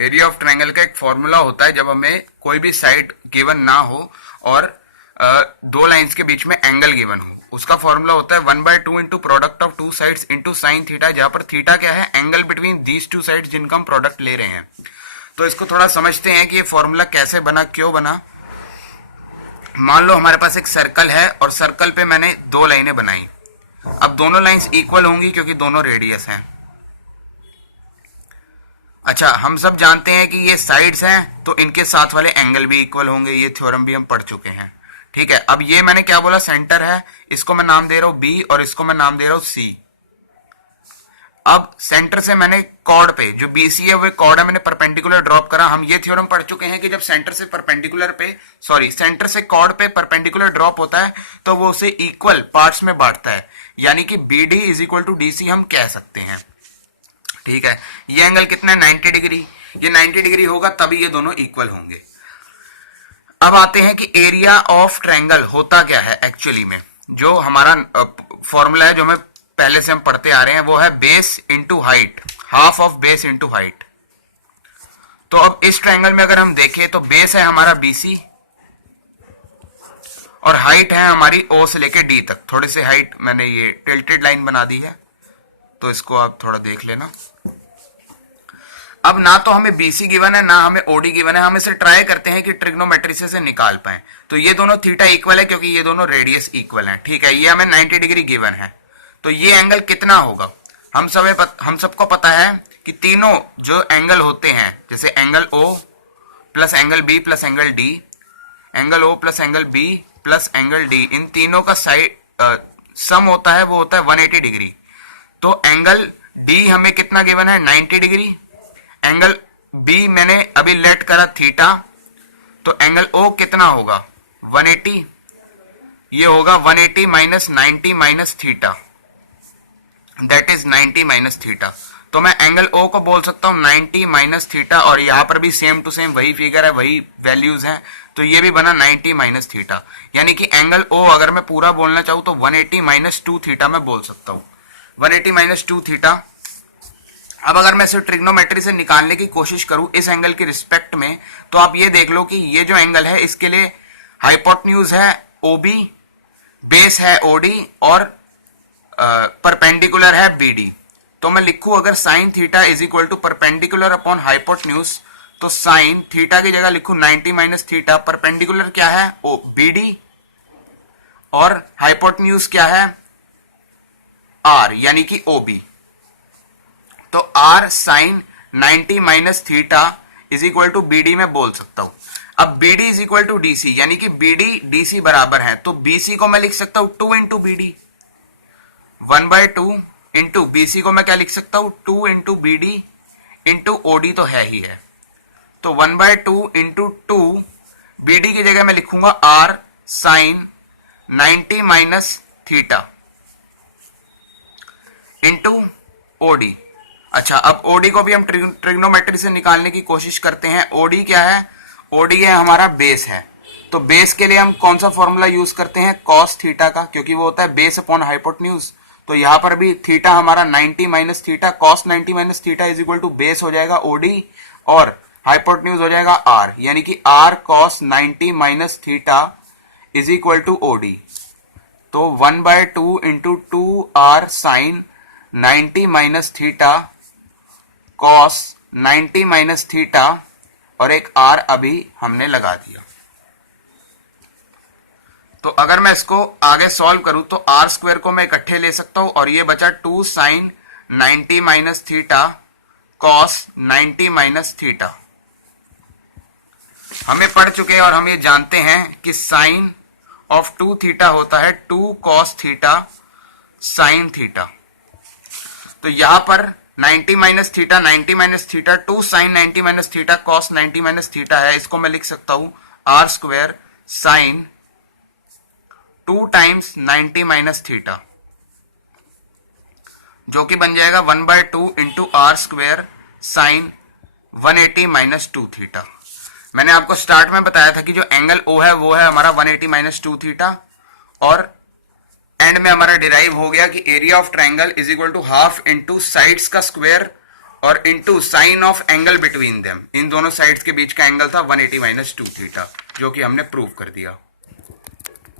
Area of triangle का एक formula होता है जब हमें कोई भी साइड गिवन ना हो और दो लाइंस के बीच में एंगल गिवन हो। उसका फॉर्मूला होता है 1/2 into product of two sides into sine theta, जहां पर थीटा क्या है, angle between these two sides जिनका हम प्रोडक्ट ले रहे हैं। तो इसको थोड़ा समझते हैं कि ये फॉर्मूला कैसे बना, क्यों बना। मान लो हमारे पास एक सर्कल है और सर्कल पे मैंने दो लाइनें बनाई। अब दोनों लाइंस इक्वल होंगी क्योंकि दोनों रेडियस हैं। अच्छा, हम सब जानते हैं कि ये साइड्स हैं तो इनके साथ वाले एंगल भी इक्वल होंगे, ये थ्योरम भी हम पढ़ चुके हैं। ठीक है, अब ये मैंने क्या बोला, सेंटर है, इसको मैं नाम दे रहा हूं बी और इसको मैं नाम दे रहा हूं सी। अब सेंटर से मैंने कॉर्ड पे जो बीसी है वो कॉर्ड है, मैंने परपेंडिकुलर ड्रॉप करा। हम ये थ्योरम पढ़ चुके हैं कि जब सेंटर से कॉर्ड पे परपेंडिकुलर ड्रॉप होता है तो वो उसे इक्वल पार्ट्स में बांटता है, यानी कि B D is equal to D C हम कह सकते हैं। ठीक है, ये एंगल कितना है, 90 डिग्री। ये 90 डिग्री होगा तभी ये दोनों इक्वल होंगे। अब आते हैं कि एरिया ऑफ ट्रायंगल होता क्या है एक्चुअली में। जो हमारा फॉर्मूला है जो मैं पहले से हम पढ़ते आ रहे हैं वो है base into height, half of base into height. तो अब इस ट्रायंगल में अगर हम देखें तो बेस है हमारा बीसी और हाइट है हमारी ओ से लेके डी तक। थोड़ी सी हाइट मैंने ये टिल्टेड लाइन बना दी है तो इसको आप थोड़ा देख लेना। अब ना तो हमें बीसी गिवन है ना हमें ओडी गिवन है, हम इसे ट्राई करते हैं कि ट्रिग्नोमेट्री से निकाल पाए। तो ये दोनों थीटा इक्वल है क्योंकि ये दोनों रेडियस इक्वल हैं। ठीक है, ये हमें 90 डिग्री गिवन है। तो ये एंगल कितना होगा, हम सबको पता है कि तीनों जो एंगल होते हैं, जैसे angle O plus angle B plus angle D, angle O plus angle B plus angle D, इन तीनों का साइड सम होता है वो होता है 180 डिग्री। तो एंगल डी हमें कितना गिवन है, 90 डिग्री। एंगल बी मैंने अभी लेट करा थीटा, तो एंगल ओ कितना होगा, 180। ये होगा 180 minus 90 minus theta, that is 90 minus theta. तो मैं एंगल ओ को बोल सकता हूं 90 माइनस थीटा, और यहां पर भी सेम टू सेम वही फिगर है, वही वैल्यूज हैं, तो ये भी बना 90 माइनस थीटा। यानी कि एंगल ओ अगर मैं पूरा बोलना चाहूं तो 180 माइनस 2 थीटा मैं बोल सकता हूं, 180 माइनस 2 थीटा। अब अगर मैं इसे ट्रिग्नोमेट्री से निकालने की कोशिश करूं इस एंगल के रिस्पेक्ट में, तो आप ये देख लो कि ये जो एंगल है इसके लिए हाइपोटेन्यूज है ओबी, बेस है ओडी और परपेंडिकुलर है बीडी। तो मैं लिखूं अगर sine theta is equal to perpendicular upon hypotenuse, तो साइन थीटा की जगह लिखूं 90 माइनस थीटा, परपेंडिकुलर क्या है ओ बीडी और हाइपोटेन्यूज क्या है आर यानी कि ओबी। तो R sine 90 minus theta is equal to BD में बोल सकता हूं। अब BD is equal to DC, यानी कि बीडी डीसी बराबर है, तो बीसी को मैं लिख सकता हूं 2 इंटू बीडी, 1/2 इंटू बीसी को मैं क्या लिख सकता हूं 2 इंटू बीडी इंटू ओडी तो है ही है। तो 1/2 इंटू 2 बीडी की जगह मैं लिखूंगा R sine 90 minus theta into OD. अच्छा, अब ओडी को भी हम ट्रिग्नोमेट्री से निकालने की कोशिश करते हैं। ओडी क्या है, ओडी है हमारा बेस है, तो बेस के लिए हम कौन सा फॉर्मूला यूज करते हैं, कॉस थीटा का, क्योंकि वो होता है बेस अपॉन हाइपोटेन्यूज। तो यहां पर भी थीटा हमारा 90 minus theta, cos 90 minus theta is equal to base हो जाएगा ओडी और हाइपोटेन्यूज हो जाएगा आर, यानी कि R cos 90 minus theta is equal to OD. तो 1/2 into 2 R sine 90 minus theta cos 90 minus theta और एक आर अभी हमने लगा दिया। तो अगर मैं इसको आगे सॉल्व करूं तो आर स्क्वायर को मैं इकट्ठे ले सकता हूं और ये बचा 2 sine 90 minus theta cos 90 minus theta. हमें पढ़ चुके हैं और हम ये जानते हैं कि साइन ऑफ 2 थीटा होता है 2 कॉस थीटा साइन थीटा। तो यहां पर 90 minus theta 90 minus theta 2 sine 90 minus theta cos 90 minus theta है, इसको मैं लिख सकता हूं r square sine 2 times 90 minus theta, जो कि बन जाएगा 1/2 into r square sine 180 minus 2 theta. मैंने आपको स्टार्ट में बताया था कि जो एंगल ओ है वो है हमारा 180 माइनस 2 थीटा, और एंड में हमारा डिराइव हो गया कि area of triangle is equal to half into sides का स्क्वायर और into sine of angle between them, इन दोनों साइड्स के बीच का एंगल था 180 - 2 थीटा, जो कि हमने प्रूव कर दिया।